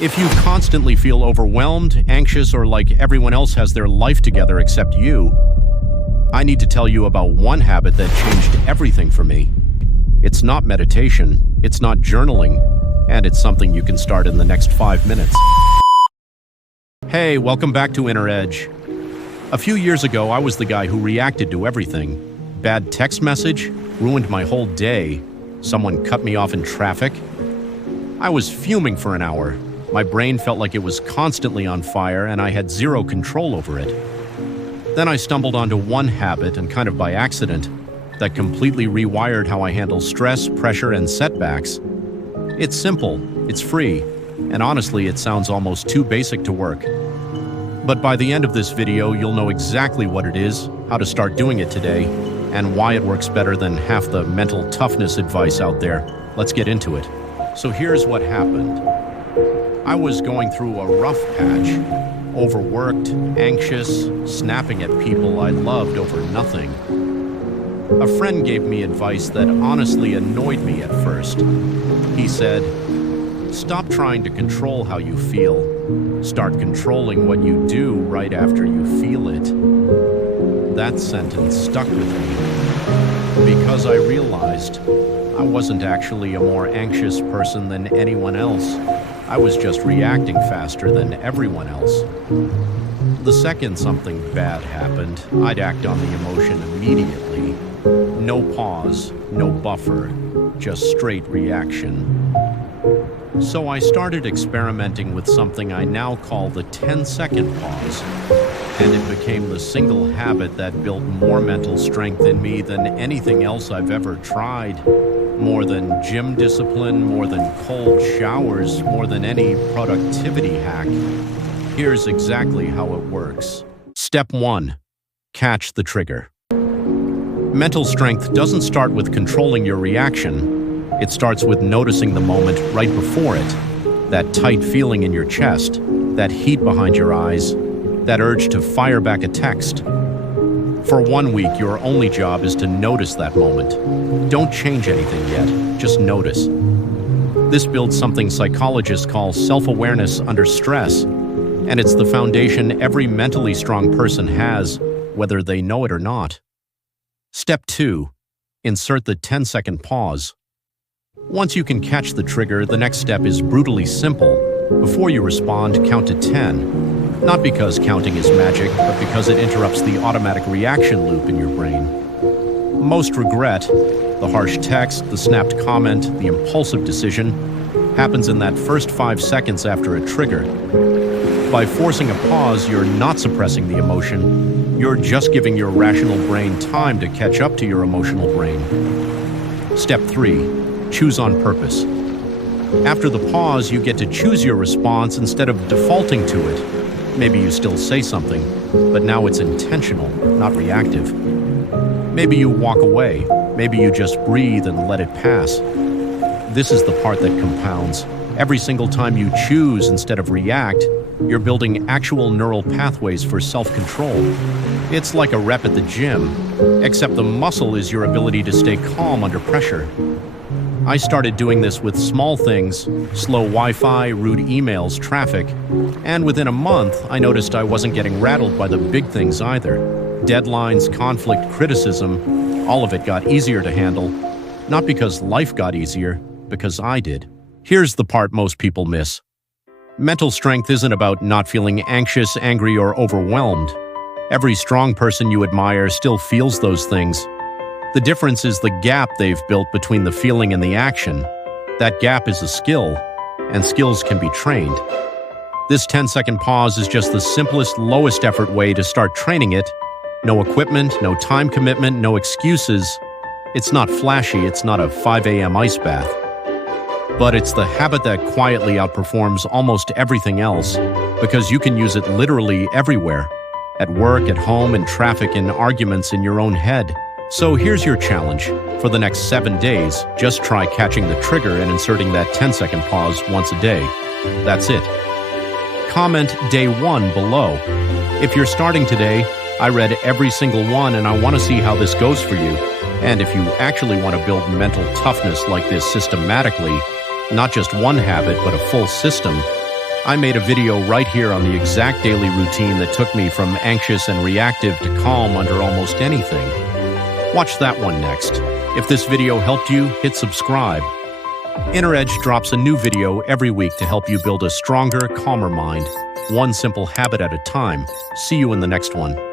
If you constantly feel overwhelmed, anxious, or like everyone else has their life together except you, I need to tell you about one habit that changed everything for me. It's not meditation, it's not journaling, and it's something you can start in the next 5 minutes. Hey, welcome back to Inner Edge. A few years ago, I was the guy who reacted to everything. Bad text message ruined my whole day. Someone cut me off in traffic. I was fuming for an hour. My brain felt like it was constantly on fire and I had zero control over it. Then I stumbled onto one habit, and kind of by accident, that completely rewired how I handle stress, pressure, and setbacks. It's simple, it's free, and honestly, it sounds almost too basic to work. But by the end of this video, you'll know exactly what it is, how to start doing it today, and why it works better than half the mental toughness advice out there. Let's get into it. So here's what happened. I was going through a rough patch, overworked, anxious, snapping at people I loved over nothing. A friend gave me advice that honestly annoyed me at first. He said, "Stop trying to control how you feel. Start controlling what you do right after you feel it." That sentence stuck with me because I realized I wasn't actually a more anxious person than anyone else. I was just reacting faster than everyone else. The second something bad happened, I'd act on the emotion immediately. No pause, no buffer, just straight reaction. So I started experimenting with something I now call the 10-second pause, and it became the single habit that built more mental strength in me than anything else I've ever tried. More than gym discipline, more than cold showers, more than any productivity hack. Here's exactly how it works. Step 1. Catch the trigger. Mental strength doesn't start with controlling your reaction. It starts with noticing the moment right before it. That tight feeling in your chest, that heat behind your eyes, that urge to fire back a text. For 1 week, your only job is to notice that moment. Don't change anything yet, just notice. This builds something psychologists call self-awareness under stress, and it's the foundation every mentally strong person has, whether they know it or not. Step 2. Insert the 10-second pause. Once you can catch the trigger, the next step is brutally simple. Before you respond, count to 10. Not because counting is magic, but because it interrupts the automatic reaction loop in your brain. Most regret, the harsh text, the snapped comment, the impulsive decision, happens in that first 5 seconds after a trigger. By forcing a pause, you're not suppressing the emotion, you're just giving your rational brain time to catch up to your emotional brain. Step 3. Choose on purpose. After the pause, you get to choose your response instead of defaulting to it. Maybe you still say something, but now it's intentional, not reactive. Maybe you walk away. Maybe you just breathe and let it pass. This is the part that compounds. Every single time you choose instead of react, you're building actual neural pathways for self-control. It's like a rep at the gym, except the muscle is your ability to stay calm under pressure. I started doing this with small things, slow Wi-Fi, rude emails, traffic, and within a month, I noticed I wasn't getting rattled by the big things either. Deadlines, conflict, criticism, all of it got easier to handle, not because life got easier, because I did. Here's the part most people miss. Mental strength isn't about not feeling anxious, angry, or overwhelmed. Every strong person you admire still feels those things. The difference is the gap they've built between the feeling and the action. That gap is a skill, and skills can be trained. This 10-second pause is just the simplest, lowest effort way to start training it. No equipment, no time commitment, no excuses. It's not flashy, it's not a 5 a.m. ice bath. But it's the habit that quietly outperforms almost everything else, because you can use it literally everywhere. At work, at home, in traffic, in arguments, in your own head. So here's your challenge. For the next 7 days, just try catching the trigger and inserting that 10-second pause once a day. That's it. Comment day 1 below. If you're starting today, I read every single one and I want to see how this goes for you. And if you actually want to build mental toughness like this systematically, not just one habit but a full system, I made a video right here on the exact daily routine that took me from anxious and reactive to calm under almost anything. Watch that one next. If this video helped you, hit subscribe. Inner Edge drops a new video every week to help you build a stronger, calmer mind, one simple habit at a time. See you in the next one.